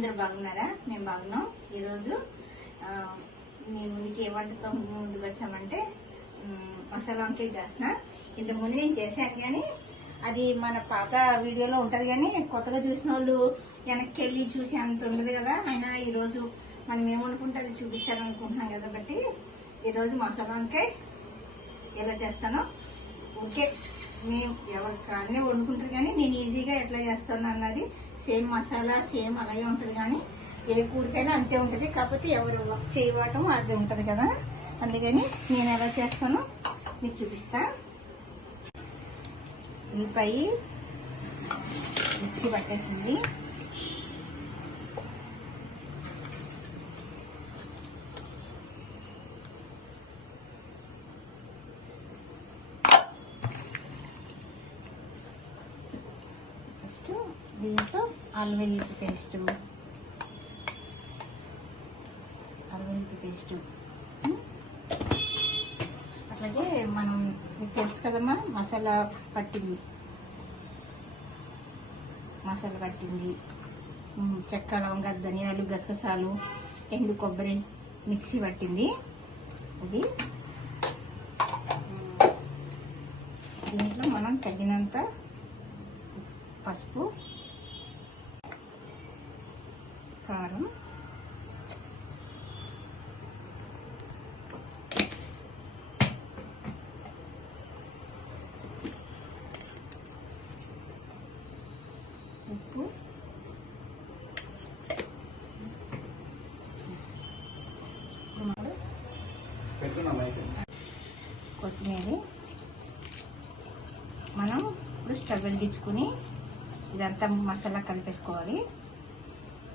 అందరు బాగున్నారా? మేము బాగున్నాం. ఈరోజు మేము మీకు ఏ వంటతో ముందుకు వచ్చామంటే మసాలా వంకాయ చేస్తున్నా. ఇంత ముందు నేను చేశాను కానీ అది మన పాత వీడియోలో ఉంటుంది కానీ కొత్తగా చూసిన వాళ్ళు వెనక్కి వెళ్ళి చూసి అంత ఉండదు కదా. అయినా ఈరోజు మనం ఏమనుకుంటే అది చూపించాలనుకుంటున్నాం కదా బట్టి ఈరోజు మసాలా వంకాయ ఎలా చేస్తానో. ఓకే మేము ఎవరి కానీ వండుకుంటారు కానీ నేను ఈజీగా ఎట్లా చేస్తాను అన్నది సేమ్ మసాలా సేమ్ అలాగే ఉంటుంది కానీ ఏ కూడికైనా అంతే ఉంటుంది. కాకపోతే ఎవరు చేయవటం అది ఉంటుంది కదా. అందుకని నేను ఎలా చేస్తానో మీకు చూపిస్తా. ఉల్లిపాయ మిక్సీ పట్టేసింది. దీంట్లో అల్లం పేస్ట్. అల్లం పేస్ట్. అట్లాగే మనం మీకు తెలుసు కదమ్మా మసాలా పట్టింది. మసాలా పట్టింది. చెక్క లవంగ ధనియాలు గసగసాలు ఎండు కొబ్బరి మిక్సీ పట్టింది. అది దీంట్లో మనం తగినంత పసుపు కారం ఉప్పు. కొత్తిమీర. మనం ఇప్పుడు స్టవ్ వెలిగించుకుని ఇదంతా మసాలా కలిపేసుకోవాలి.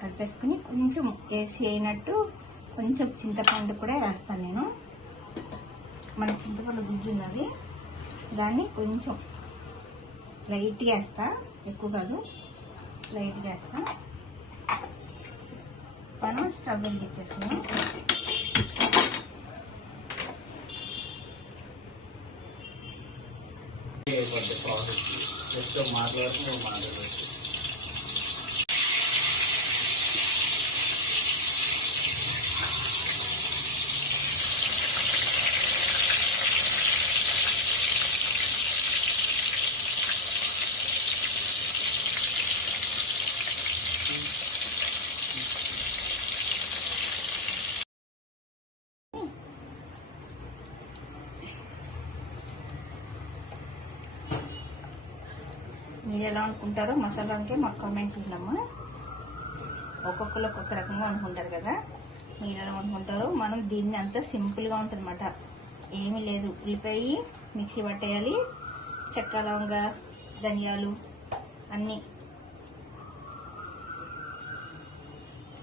కలిపేసుకుని కొంచెం వేసి అయినట్టు కొంచెం చింతపండు కూడా వేస్తాను నేను. మన చింతపండు గుజ్జు ఉన్నది. దాన్ని కొంచెం లైట్గా వేస్తా. ఎక్కువ కాదు లైట్గా వేస్తా. మనం స్టవ్ వెలిగించేసుకుని మాట్లాడుతున్నాం మాట్లాడుతున్నాం మీరు ఎలా అనుకుంటారో మసాలా అంటే మాకు కామెంట్ అమ్మ ఒక్కొక్కరు ఒక్కొక్క రకంగా అనుకుంటారు కదా. మీరు ఎలా అనుకుంటారో మనం దీన్ని అంతా సింపుల్గా ఉంటుంది అన్నమాట ఏమీ లేదు. ఉల్లిపాయ మిక్సీ పట్టేయాలి. చెక్క లవంగ ధనియాలు అన్నీ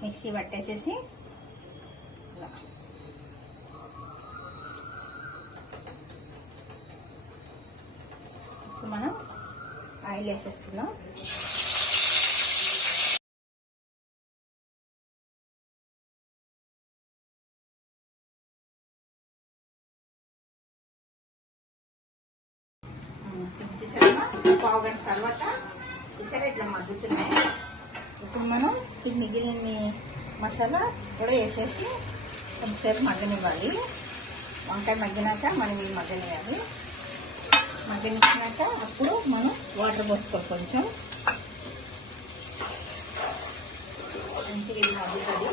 మిక్సీ పట్టేసేసి ఇలా. ఇప్పుడు మనం ఆయిల్ వేసేసుకున్నాం చూసారమ్మా పావు గంట తర్వాత చూసారా ఇట్లా మగ్గుతున్నాయి? ఇప్పుడు మనం ఈ మిగిలిన మసాలా కూడా వేసేసి కొంతసేపు మగ్గనివ్వాలి. వంకాయ మగ్గినాక మనం ఇవి మగ్గనివ్వాలి. మగ్గనిచ్చినాక అప్పుడు మనం వాటర్ పోసుకోవాలి కొంచెం. మంచిగా ఇది మగ్గుతుంది.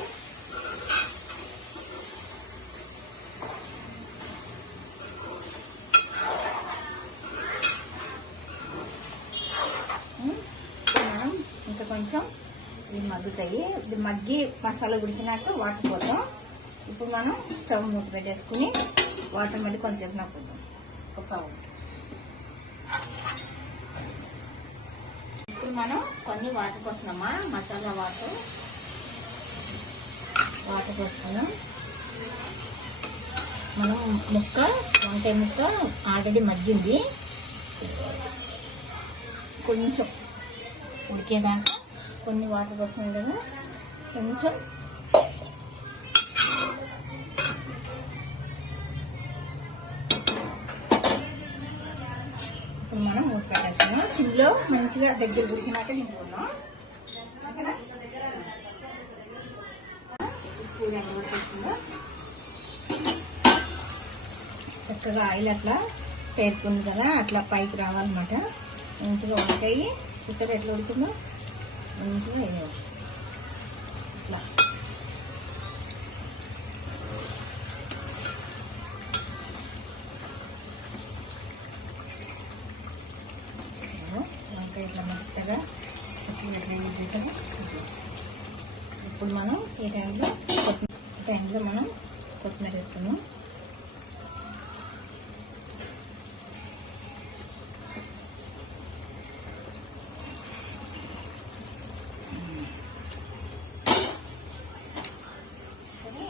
మనం ఇంకా కొంచెం ఇది మగ్గుతాయి. ఇది మగ్గి మసాలా ఉడికినాక వాటర్ పోతాం ఇప్పుడు మనం స్టవ్ మూత పెట్టేసుకుని వాటర్ మళ్ళీ కొంచెం నాకు ఒక పావు. ఇప్పుడు మనం కొన్ని వాటర్ పోస్తున్నామా? మసాలా వాటర్. వాటర్ పోసుకున్నాం మనం ముక్క వంకాయ ముక్క ఆల్రెడీ మగ్గింది. కొంచెం ఉడికేదాకా కొన్ని వాటర్ పోసుకున్నాం కొంచెం ఇప్పుడు మనం మూత పెట్టేస్తాము సిమ్లో మంచిగా దగ్గర ఉడికినాక దింపుకున్నాం ఎంత చక్కగా ఆయిల్ అట్లా పేర్కొంది కదా అట్లా పైకి రావాలన్నమాట. మంచిగా వంకాయ చూసారు ఎట్లా ఉడుకుందో? మంచిగా వేయాలి ఇట్లా. ఇట్లా మెత్తగా చక్కగా ఇప్పుడు మనం ఈ టైంలో కొత్తిమీర టైంలో మనం కొత్తిమీర వేసుకున్నాం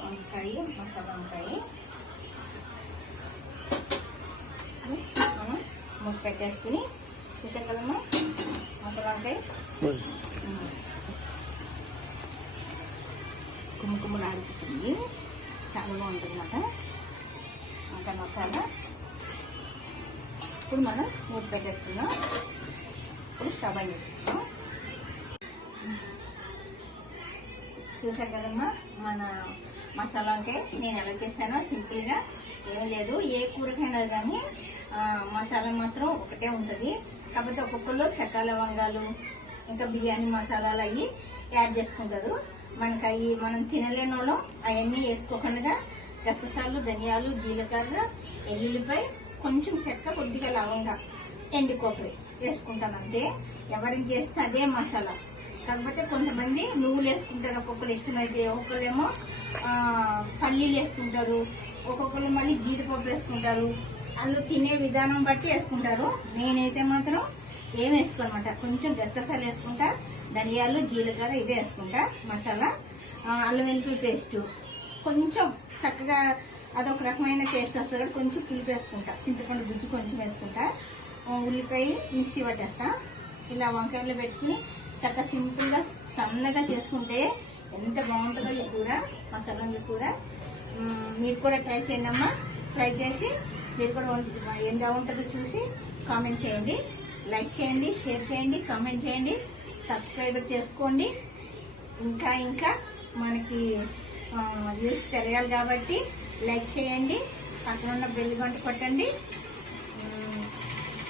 వంకాయ మసాలా వంకాయ. మనం ముక్క పెట్టేసుకుని చూసారు కదమ్మా మసాలా వంకాయ కుమ్ము కుమ్ములు ఆడుతుంది చాలా బాగుంటుంది అన్నమాట వంకాయ మసాలా ఇప్పుడు మనం మూత పెట్టేసుకుందాం ఇప్పుడు స్టవ్ ఆన్ చేసుకుందాం చూసారు కదమ్మా మన మసాలా వంకాయ నేను ఎలా చేశానో సింపుల్గా ఏం లేదు ఏ కూరకైనా కానీ మసాలా మాత్రం ఒకటే ఉంటుంది. కాకపోతే ఒక్కొక్కరు చెక్క లవంగాలు ఇంకా బిర్యానీ మసాలాలు అవి యాడ్ చేసుకుంటారు. మనకి అవి మనం తినలేని వాళ్ళం అవన్నీ వేసుకోకుండా గసగసాలు ధనియాలు జీలకర్ర ఎల్లుల్లిపై కొంచెం చెక్క కొద్దిగా లవంగా ఎండు కొబ్బరి వేసుకుంటాం అంతే. ఎవరిని చేస్తే అదే మసాలా. కాకపోతే కొంతమంది నువ్వులు వేసుకుంటారు ఒక్కొక్కరు ఇష్టమైతే. ఒక్కొక్కరేమో పల్లీలు వేసుకుంటారు. ఒక్కొక్కరు మళ్ళీ జీడిపప్పు వేసుకుంటారు. వాళ్ళు తినే విధానం బట్టి వేసుకుంటారు. నేనైతే మాత్రం ఏం వేసుకోనమాట. కొంచెం గసగసాలు వేసుకుంటా ధనియాలు జీలకర్ర ఇవే వేసుకుంటా మసాలా అల్లం వెల్లుల్లి పేస్ట్. కొంచెం చక్కగా అదొక రకమైన టేస్ట్ వస్తుంది కాబట్టి కొంచెం పులుపు వేసుకుంటా. చింతపండు గుజ్జు కొంచెం వేసుకుంటా. ఉల్లిపాయ మిక్సీ పట్టేస్తా. ఇలా వంకాయలు పెట్టుకుని చక్కగా సింపుల్గా సన్నగా చేసుకుంటే ఎంత బాగుంటుందో ఈ కూర మసాలా కూర. మీరు కూడా ట్రై చేయండి అమ్మా. ట్రై చేసి మీరు కూడా ఏం బాగుంటుందో చూసి కామెంట్ చేయండి. లైక్ చేయండి షేర్ చేయండి కామెంట్ చేయండి సబ్స్క్రైబర్ చేసుకోండి. ఇంకా ఇంకా మనకి వ్యూస్ పెరగాలి కాబట్టి లైక్ చేయండి. పక్కన ఉన్న బెల్లి గంట కొట్టండి.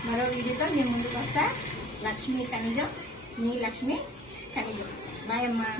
మరో వీడియోతో మీ ముందుకు వస్తా. లక్ష్మీ ఖనిజం మీ లక్ష్మి ఖనిజం. బాయ్ అమ్మా.